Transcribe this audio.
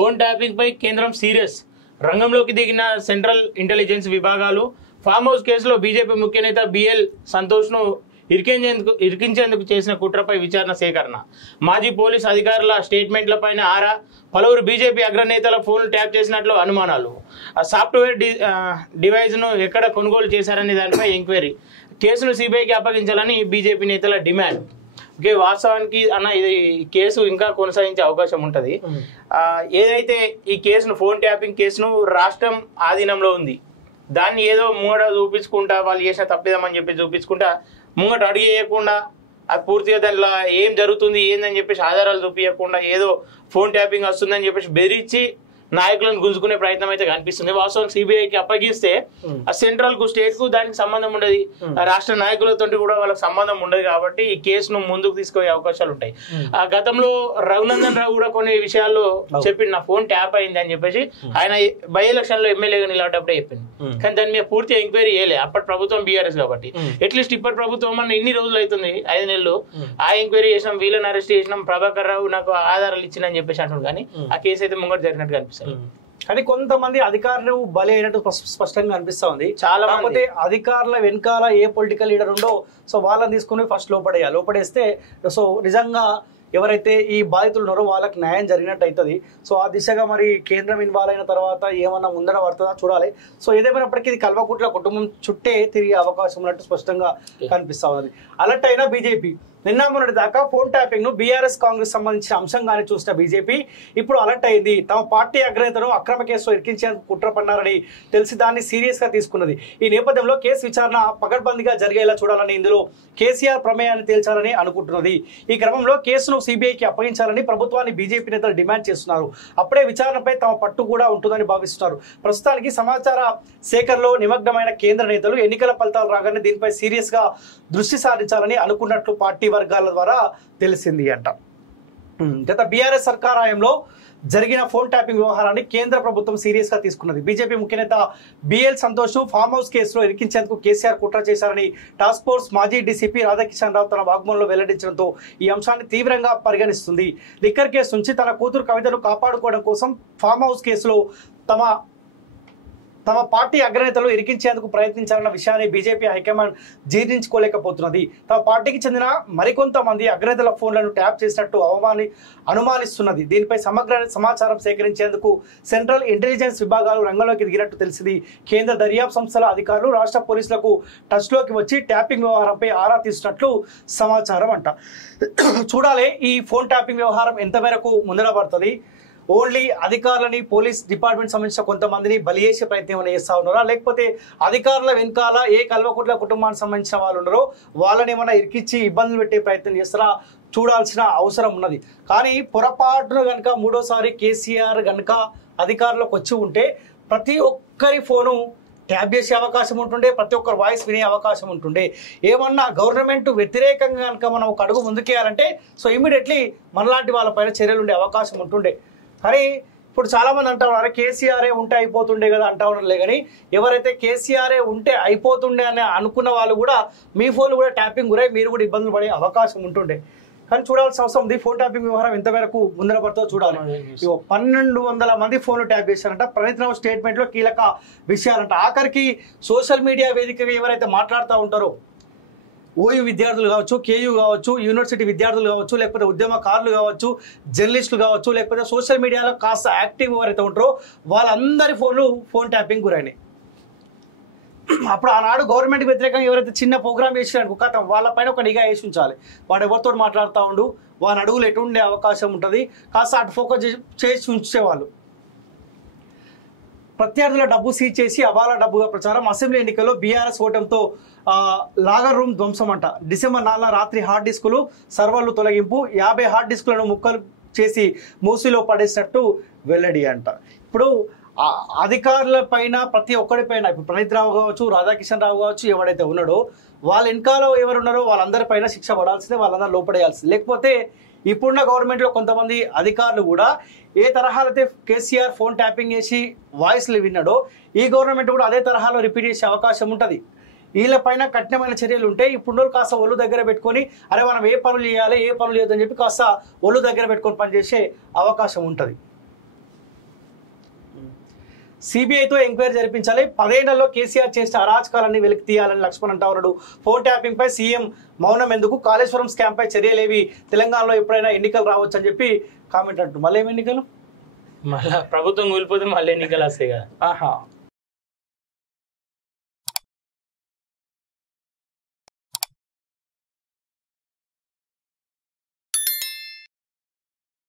Phone tapping పై కేంద్రం serious. రంగంలోకి దిగిన సెంట్రల్ ఇంటెలిజెన్స్ విభాగాలు. ఫామ్ హౌస్ కేసులో బీజేపీ ముఖ్య నేత బిఎల్ సంతోష్ను ఇరికించేందుకు చేసిన కుట్రపై విచారణ సేకరణ. మాజీ పోలీస్ అధికారుల స్టేట్మెంట్లపైన ఆరా. పలువురు బీజేపీ అగ్రనేతల ఫోన్లు ట్యాప్ చేసినట్లు అనుమానాలు. సాఫ్ట్వేర్ డివైజ్ను ఎక్కడ కొనుగోలు చేశారనే దానిపై ఎంక్వైరీ. కేసును సిబిఐకి అప్పగించాలని బీజేపీ నేతల డిమాండ్. ఓకే, వాస్తవానికి అన్న ఇది కేసు ఇంకా కొనసాగించే అవకాశం ఉంటుంది. ఏదైతే ఈ కేసును ఫోన్ ట్యాపింగ్ కేసును రాష్ట్రం ఆధీనంలో ఉంది, దాన్ని ఏదో ముంగట చూపించుకుంటా వాళ్ళు చేసిన తప్పిదమని చెప్పి చూపించుకుంటా ముంగట అడిగేయకుండా అది పూర్తిగా దాంట్లో ఏం జరుగుతుంది ఏందని చెప్పేసి ఆధారాలు చూపించకుండా ఏదో ఫోన్ ట్యాపింగ్ వస్తుందని చెప్పేసి బెదిరించి నాయకులను గుంజుకునే ప్రయత్నం అయితే కనిపిస్తుంది. వాస్తవం సిబిఐకి అప్పగిస్తే ఆ సెంట్రల్ కు స్టేట్ కు దానికి సంబంధం ఉండదు, రాష్ట్ర నాయకులతో కూడా వాళ్ళకి సంబంధం ఉండదు. కాబట్టి ఈ కేసును ముందుకు తీసుకునే అవకాశాలు ఉంటాయి. ఆ గతంలో రఘునందన్ రావు కూడా కొన్ని విషయాల్లో చెప్పింది, నా ఫోన్ ట్యాప్ అయింది అని చెప్పేసి. ఆయన బై ఎలక్షన్ లో ఎమ్మెల్యేగా నిలబడ్డప్పుడే చెప్పింది, కానీ దాని మీద పూర్తి ఎంక్వైరీ చేయలే. అప్పటి ప్రభుత్వం బీఆర్ఎస్ కాబట్టి. అట్లీస్ట్ ఇప్పటి ప్రభుత్వం అన్న ఇన్ని రోజులు అవుతుంది, 5 నెలలు. ఆ ఎంక్వైరీ చేసినాం, వీళ్ళని అరెస్ట్ చేసినాం, ప్రభాకర్ రావు నాకు ఆధారాలు ఇచ్చిందని చెప్పేసి అంటున్నాడు. కానీ ఆ కేసు అయితే ముంగట జరిగినట్టు కనిపిస్తుంది. కానీ కొంతమంది అధికారులు బలి అయినట్టు స్పష్టంగా అనిపిస్తా ఉంది. చాలా కాకపోతే అధికారుల వెనకాల ఏ పొలిటికల్ లీడర్ ఉండో సో వాళ్ళని తీసుకుని ఫస్ట్ లోపడేస్తే సో నిజంగా ఎవరైతే ఈ బాధితులు ఉన్నారో వాళ్ళకి న్యాయం జరిగినట్టు అవుతుంది. సో ఆ దిశగా మరి కేంద్రం ఇన్వాల్వ్ అయిన తర్వాత ఏమన్నా ముందర పడుతుందా చూడాలి. సో ఏదేమైనప్పటికీ ఇది కల్వకుట్ల కుటుంబం చుట్టే తిరిగే అవకాశం ఉన్నట్టు స్పష్టంగా కనిపిస్తా ఉన్నది. అలర్ట్ అయినా బీజేపీ నిన్న మొన్నటి దాకా ఫోన్ ట్యాపింగ్ ను బీఆర్ఎస్ కాంగ్రెస్ సంబంధించిన అంశంగానే చూసిన బీజేపీ ఇప్పుడు అలర్ట్ అయింది. తమ పార్టీ అగ్రనేతను అక్రమ కేసులో ఇరికించేందుకు కుట్ర పన్నారని తెలిసి దాన్ని సీరియస్ గా తీసుకున్నది. ఈ నేపథ్యంలో కేసు విచారణ పకడ్బందీగా జరిగేలా చూడాలని, ఇందులో కేసీఆర్ ప్రమేయాన్ని తేల్చాలని అనుకుంటున్నది. ఈ క్రమంలో కేసును సిబిఐకి అప్పగించాలని ప్రభుత్వాన్ని బీజేపీ నేతలు డిమాండ్ చేస్తున్నారు. అప్పుడే విచారణపై తమ పట్టు కూడా ఉంటుందని భావిస్తున్నారు. ప్రస్తుతానికి సమాచార సేకరణలో నిమగ్నమైన కేంద్ర నేతలు ఎన్నికల ఫలితాలు రాగానే దీనిపై సీరియస్ గా దృష్టి సారించాలని అనుకున్నట్లు పార్టీ వర్గాల ద్వారా తెలిసింది అంట. గత బీఆర్ఎస్ సర్కార్ హయాంలో జరిగిన ఫోన్ ట్యాపింగ్ వ్యవహారాన్ని కేంద్ర ప్రభుత్వం సీరియస్ గా తీసుకున్నది. బీజేపీ ముఖ్య నేత బిఎల్ సంతోష్ ఫామ్ హౌస్ కేసులో ఇరికించేందుకు కేసీఆర్ కుట్ర చేశారని టాస్క్ ఫోర్స్ మాజీ డీసీపీ రాధాకిషన్ రావు తన వాగ్మూలంలో వెల్లడించడంతో ఈ అంశాన్ని తీవ్రంగా పరిగణిస్తుంది. లిక్కర్ కేసు నుంచి తన కూతురు కవితను కాపాడుకోవడం కోసం ఫామ్ హౌస్ కేసులో తమ పార్టీ అగ్రనేతలు ఇరికించేందుకు ప్రయత్నించాలన్న విషయాన్ని బీజేపీ హైకమాండ్ జీర్ణించుకోలేకపోతున్నది. తమ పార్టీకి చెందిన మరికొంతమంది అగ్రనేతల ఫోన్లను ట్యాప్ చేసినట్టు అనుమానిస్తున్నది. దీనిపై సమగ్ర సమాచారం సేకరించేందుకు సెంట్రల్ ఇంటెలిజెన్స్ విభాగాలు రంగంలోకి దిగినట్టు తెలిసింది. కేంద్ర దర్యాప్తు సంస్థల అధికారులు రాష్ట్ర పోలీసులకు టచ్లోకి వచ్చి ట్యాపింగ్ వ్యవహారంపై ఆరా తీసినట్లు సమాచారం అంట. చూడాలి ఈ ఫోన్ ట్యాపింగ్ వ్యవహారం ఎంత మేరకు ముందర పడుతుంది. ఓన్లీ అధికారులని పోలీస్ డిపార్ట్మెంట్ సంబంధించిన కొంతమందిని బలి చేసే ప్రయత్నం ఏమైనా చేస్తా ఉన్నారా, లేకపోతే అధికారుల వెనకాల ఏ కల్వకుట్ల కుటుంబానికి సంబంధించిన వాళ్ళు ఉన్నారో వాళ్ళని ఏమైనా ఇరికిచ్చి ఇబ్బందులు పెట్టే ప్రయత్నం చేస్తారా చూడాల్సిన అవసరం ఉన్నది. కానీ పొరపాటును కనుక మూడోసారి కేసీఆర్ కనుక అధికారులకు వచ్చి ఉంటే ప్రతి ఒక్కరి ఫోను ట్యాప్ చేసే అవకాశం ఉంటుండే, ప్రతి ఒక్కరు వాయిస్ వినే అవకాశం ఉంటుండే. ఏమన్నా గవర్నమెంట్ వ్యతిరేకంగా కనుక మనం ఒక అడుగు ముందుకేయాలంటే సో ఇమీడియట్లీ మనలాంటి వాళ్ళపైన చర్యలు ఉండే అవకాశం ఉంటుండే. కానీ ఇప్పుడు చాలా మంది అంటా ఉన్నారు కేసీఆరే ఉంటే అయిపోతుండే కదా అంటా ఉన్నారులే. కానీ ఎవరైతే కేసీఆరే ఉంటే అయిపోతుండే అని అనుకున్న వాళ్ళు కూడా మీ ఫోన్ కూడా ట్యాపింగ్ గురై మీరు కూడా ఇబ్బందులు పడే అవకాశం ఉంటుండే. కానీ చూడాల్సిన అవసరం ఉంది. ఫోన్ ట్యాపింగ్ వ్యవహారం ఎంత మేరకు ముందర పడుతుందో చూడాలి. 1200 మంది ఫోన్లు ట్యాప్ చేశారంట. ప్రణీత్ రావు స్టేట్మెంట్ లో కీలక విషయాలంట. ఆఖరికి సోషల్ మీడియా వేదికగా ఎవరైతే మాట్లాడుతూ ఉంటారో ఓయూ విద్యార్థులు కావచ్చు, కేయూ కావచ్చు, యూనివర్సిటీ విద్యార్థులు కావచ్చు, లేకపోతే ఉద్యమకారులు కావచ్చు, జర్నలిస్టులు కావచ్చు, లేకపోతే సోషల్ మీడియాలో కాస్త యాక్టివ్ ఎవరైతే ఉంటారో వాళ్ళందరి ఫోన్ ట్యాపింగ్ గురైనాయి. అప్పుడు ఆనాడు గవర్నమెంట్ వ్యతిరేకంగా ఎవరైతే చిన్న ప్రోగ్రామ్ చేసినాడు కథం వాళ్ళపైన ఒక నిఘా వేసి ఉంచాలి. వాడు ఎవరితో మాట్లాడుతూ ఉండు, వాని అడుగులు ఎటు ఉండే అవకాశం ఉంటుంది, కాస్త అటు ఫోకస్ చేసి ఉంచేవాళ్ళు. ప్రత్యర్థుల డబ్బు సీజ్ చేసి అబాల డబ్బుగా ప్రచారం. అసెంబ్లీ ఎన్నికల్లో బీఆర్ఎస్ ఓటంతో లాగర్ రూమ్ ధ్వంసం అంట. డిసెంబర్ 4 రాత్రి హార్డ్ డిస్కులు సర్వర్లు తొలగింపు. 50 హార్డ్ డిస్కులను ముక్కలు చేసి మూసిలో పడేసినట్టు వెల్లడి అంట. ఇప్పుడు అధికారుల పైన ప్రతి ఒక్కరి పైన ఇప్పుడు ప్రణీత్ రావు కావచ్చు, రాధాకిషన్ రావు కావచ్చు, ఎవడైతే ఉన్నాడో వాళ్ళ వెనకాల ఎవరున్నారో వాళ్ళందరిపైన శిక్ష పడాల్సిందే, వాళ్ళందరూ లోపడేయాల్సింది. లేకపోతే ఇప్పుడున్న గవర్నమెంట్లో కొంతమంది అధికారులు కూడా ఏ తరహాలో అయితే కేసీఆర్ ఫోన్ ట్యాపింగ్ చేసి వాయిస్లు విన్నాడో ఈ గవర్నమెంట్ కూడా అదే తరహాలో రిపీట్ చేసే అవకాశం ఉంటుంది. వీళ్ళపైన కఠినమైన చర్యలు ఉంటే ఇప్పుడు కాస్త ఒళ్ళు దగ్గర పెట్టుకొని అరే మనం ఏ పనులు చేయాలి ఏ పనులు చేయొద్దని చెప్పి కాస్త ఒళ్ళు దగ్గర పెట్టుకొని పనిచేసే అవకాశం ఉంటుంది. సిబిఐతో ఎంక్వైరీ జరిపించాలి, 10 ఏళ్లలో కేసీఆర్ చేసిన అరాచకాలన్నీ వెలికి తీయాలని లక్ష్మణ్ అంటా ఉన్నాడు. ఫోన్ ట్యాపింగ్ పై సీఎం మౌనం ఎందుకు, కాళేశ్వరం స్కామ్ పై చర్యలేవి, తెలంగాణలో ఎప్పుడైనా ఎన్నికలు రావచ్చు అని చెప్పి కామెంట్ అంటారు. మళ్ళీ ఏం ఎన్నికలు, మళ్ళీ ప్రభుత్వం కూలిపోతే మళ్ళీ ఎన్నికలు వస్తాయి కదా. ఆహా